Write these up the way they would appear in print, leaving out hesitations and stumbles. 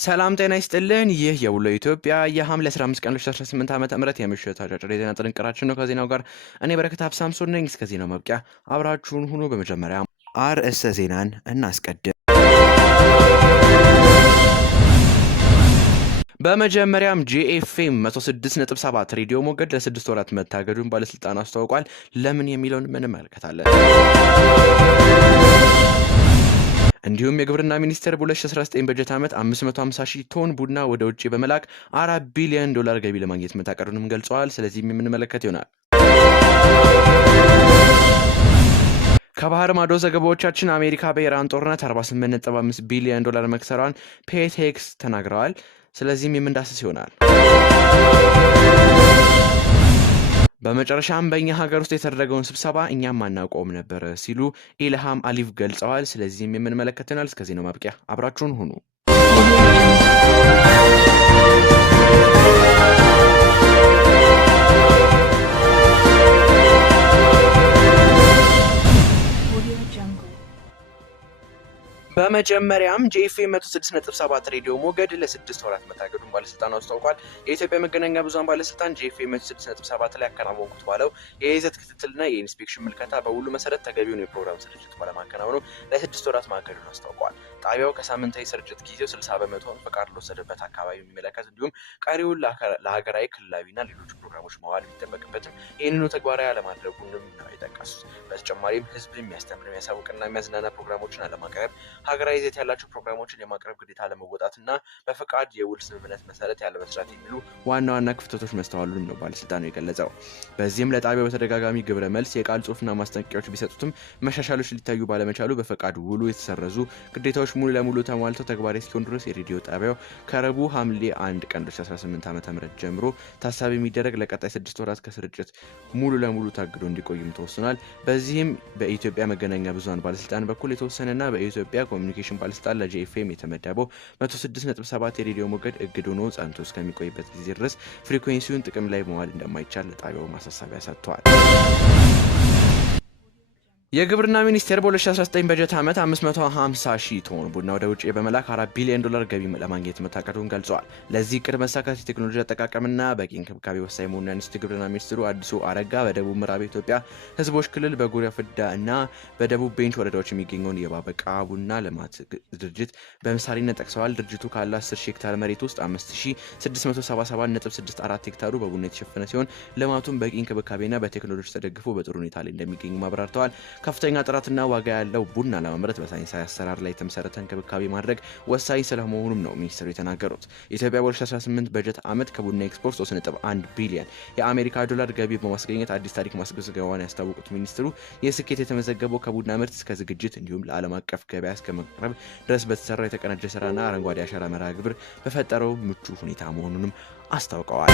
ሰላም ጤና ይስጥልን። ይህ የውሎ ኢትዮጵያ የሐምሌ 15 ቀን 2018 ዓመተ ምህረት የምሽት አጫጭር የዜና ጥንቅራችን ነው። ከዜናው ጋር እኔ በረከት ሀብሳምሶን ነኝ። እስከ ዜናው መብቂያ አብራችሁን ሁኑ። በመጀመሪያ አርዕስተ ዜናን እናስቀድም። በመጀመሪያም ጂኤፍኤም 106.7 ሬዲዮ ሞገድ ለ6 ወራት መታገዱን ባለስልጣን አስታውቋል። ለምን የሚለውን እንመለከታለን። እንዲሁም የግብርና ሚኒስቴር በ2019 በጀት ዓመት 550 ሺህ ቶን ቡና ወደ ውጭ በመላክ $4 ቢሊዮን ገቢ ለማግኘት መታቀዱንም ገልጸዋል። ስለዚህም የምንመለከት ይሆናል። ከባህር ማዶ ዘገባዎቻችን አሜሪካ በኢራን ጦርነት $48.5 ቢሊዮን መክሰሯን ፔቴክስ ተናግረዋል። ስለዚህም የምንዳስስ ይሆናል። በመጨረሻም በእኛ ሀገር ውስጥ የተደረገውን ስብሰባ እኛም አናውቀውም ነበር ሲሉ ኢልሃም አሊቭ ገልጸዋል። ስለዚህም የምንመለከት ይሆናል። እስከዚህ ነው ማብቂያ አብራችሁን ሁኑ። በመጀመሪያም ጂኤፍኤም 106.7 ሬዲዮ ሞገድ ለ6 ወራት መታገዱን ባለስልጣኑ አስታውቋል። የኢትዮጵያ መገናኛ ብዙሃን ባለስልጣን ጂኤፍኤም 106.7 ላይ ያከናወንኩት ባለው የይዘት ክትትልና የኢንስፔክሽን ምልከታ በውሉ መሰረት ተገቢውን የፕሮግራም ስርጭት ባለማከናወኑ ለ6 ወራት ማገዱን አስታውቋል። ጣቢያው ከሳምንታዊ ስርጭት ጊዜው 60% ፈቃድ ለወሰደበት አካባቢ የሚመለከት እንዲሁም ቀሪውን ለሀገራዊ ክልላዊና ሌሎች ፕሮግራሞች መዋል ቢጠበቅበትም ይህንኑ ተግባራዊ አለማድረጉንም ነው የጠቀሱት። በተጨማሪም ህዝብ የሚያስተምር የሚያሳውቅና የሚያዝናና ፕሮግራሞችን አለማቅረብ፣ ሀገራዊ ይዘት ያላቸው ፕሮግራሞችን የማቅረብ ግዴታ ለመወጣትና በፈቃድ የውል ስምምነት መሰረት ያለመስራት የሚሉ ዋና ዋና ክፍተቶች መስተዋሉንም ነው ባለስልጣኑ የገለጸው። በዚህም ለጣቢያው በተደጋጋሚ ግብረ መልስ የቃል ጽሁፍና ማስጠንቀቂያዎች ቢሰጡትም መሻሻሎች ሊታዩ ባለመቻሉ በፈቃድ ውሉ የተሰረዙ ግዴታዎች ሙሉ ለሙሉ ተሟልተው ተግባራዊ እስኪሆን ድረስ የሬዲዮ ጣቢያው ከረቡዕ ሐምሌ 1 ቀን 2018 ዓ.ም ጀምሮ ታሳቢ የሚደረግ ለቀጣይ 6 ወራት ከስርጭት ሙሉ ለሙሉ ታግዶ እንዲቆይም ተወስኗል። በዚህም በኢትዮጵያ መገናኛ ብዙሃን ባለስልጣን በኩል የተወሰነና በኢትዮጵያ ኮሚኒኬሽን ባለስልጣን ለጂኤፍኤም የተመደበው 106.7 የሬዲዮ ሞገድ እግድ ሆኖ ጸንቶ እስከሚቆይበት ጊዜ ድረስ ፍሪኩዌንሲውን ጥቅም ላይ መዋል እንደማይቻል ለጣቢያው ማሳሰቢያ ሰጥቷል። የግብርና ሚኒስቴር በ2019 በጀት ዓመት 550 ሺህ ቶን ቡና ወደ ውጭ በመላክ $4 ቢሊዮን ገቢ ለማግኘት መታቀዱን ገልጸዋል። ለዚህ እቅድ መሳካት የቴክኖሎጂ አጠቃቀምና በቂ እንክብካቤ ወሳኝ መሆኑን ያነሱት የግብርና ሚኒስትሩ አዲሱ አረጋ በደቡብ ምዕራብ ኢትዮጵያ ህዝቦች ክልል በጉሪያ ፍዳ እና በደቡብ ቤንች ወረዳዎች የሚገኘውን የባበቃ ቡና ልማት ድርጅት በምሳሌነት ጠቅሰዋል። ድርጅቱ ካለ 10 ሺህ ሄክታር መሬት ውስጥ 5677.64 ሄክታሩ በቡና የተሸፈነ ሲሆን ልማቱን በቂ እንክብካቤና በቴክኖሎጂ ተደግፎ በጥሩ ሁኔታ ላይ እንደሚገኙ ማብራርተዋል። ከፍተኛ ጥራትና ዋጋ ያለው ቡና ለማምረት በሳይንሳዊ አሰራር ላይ የተመሰረተ እንክብካቤ ማድረግ ወሳኝ ስለመሆኑም ነው ሚኒስትሩ የተናገሩት። ኢትዮጵያ በ2018 በጀት ዓመት ከቡና ኤክስፖርት $3.1 ቢሊዮን የአሜሪካ ዶላር ገቢ በማስገኘት አዲስ ታሪክ ማስመዝገቧን ያስታወቁት ሚኒስትሩ የስኬት የተመዘገበው ከቡና ምርት እስከ ዝግጅት እንዲሁም ለዓለም አቀፍ ገበያ እስከ መቅረብ ድረስ በተሰራው የተቀናጀ ስራና አረንጓዴ አሻራ መርሃ ግብር በፈጠረው ምቹ ሁኔታ መሆኑንም አስታውቀዋል።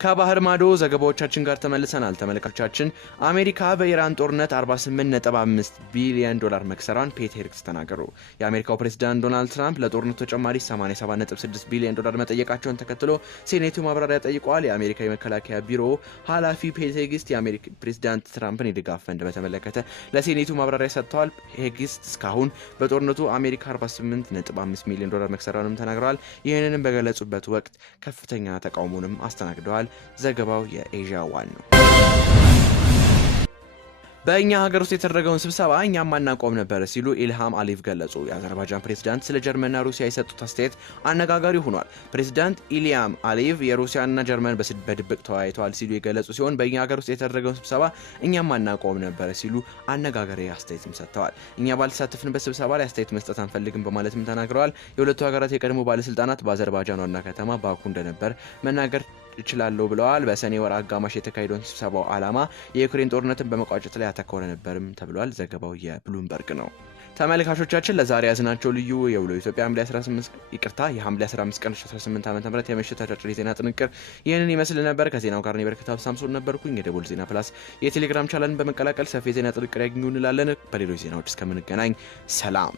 ከባህር ማዶ ዘገባዎቻችን ጋር ተመልሰናል። ተመልካቾቻችን አሜሪካ በኢራን ጦርነት $48.5 ቢሊዮን መክሰሯን ፔቴክስ ተናገሩ። የአሜሪካው ፕሬዝዳንት ዶናልድ ትራምፕ ለጦርነቱ ተጨማሪ $87.6 ቢሊዮን መጠየቃቸውን ተከትሎ ሴኔቱ ማብራሪያ ጠይቋል። የአሜሪካ የመከላከያ ቢሮ ኃላፊ ፔቴክስ የአሜሪካ ፕሬዝዳንት ትራምፕን የድጋፍ ፈንድ በተመለከተ ለሴኔቱ ማብራሪያ ሰጥተዋል። ፔቴክስ እስካሁን በጦርነቱ አሜሪካ $48.5 ሚሊዮን መክሰሯንም ተናግረዋል። ይህንንም በገለጹበት ወቅት ከፍተኛ ተቃውሞንም አስተናግደዋል። ዘገባው የኤዥያ ዋን ነው። በእኛ ሀገር ውስጥ የተደረገውን ስብሰባ እኛም አናውቀውም ነበር ሲሉ ኢልሃም አሊቭ ገለጹ። የአዘርባይጃን ፕሬዝዳንት ስለ ጀርመንና ሩሲያ የሰጡት አስተያየት አነጋጋሪ ሆኗል። ፕሬዝዳንት ኢልሃም አሊቭ የሩሲያና ጀርመን በድብቅ ተወያይተዋል ሲሉ የገለጹ ሲሆን በእኛ ሀገር ውስጥ የተደረገውን ስብሰባ እኛም አናውቀውም ነበር ሲሉ አነጋጋሪ አስተያየትም ሰጥተዋል። እኛ ባልተሳተፍንበት ስብሰባ ላይ አስተያየት መስጠት አንፈልግም በማለትም ተናግረዋል። የሁለቱ ሀገራት የቀድሞ ባለስልጣናት በአዘርባይጃን ዋና ከተማ ባኩ እንደነበር መናገር ይችላሉ ብለዋል። በሰኔ ወር አጋማሽ የተካሄደውን ስብሰባው ዓላማ የዩክሬን ጦርነትን በመቋጨት ላይ ያተኮረ ነበርም ተብሏል። ዘገባው የብሉምበርግ ነው። ተመልካቾቻችን ለዛሬ ያዝናቸው ልዩ የውሎ ኢትዮጵያ የሐምሌ 15 ቀን 2018 ዓ.ም የምሽት አጫጭር የዜና ጥንቅር ይህንን ይመስል ነበር። ከዜናው ጋር እኔ በረከት ሀብሳምሶን ነበርኩኝ። የደቦል ዜና ፕላስ የቴሌግራም ቻናልን በመቀላቀል ሰፊ የዜና ጥንቅር ያገኙ እንላለን። በሌሎች ዜናዎች እስከምንገናኝ ሰላም።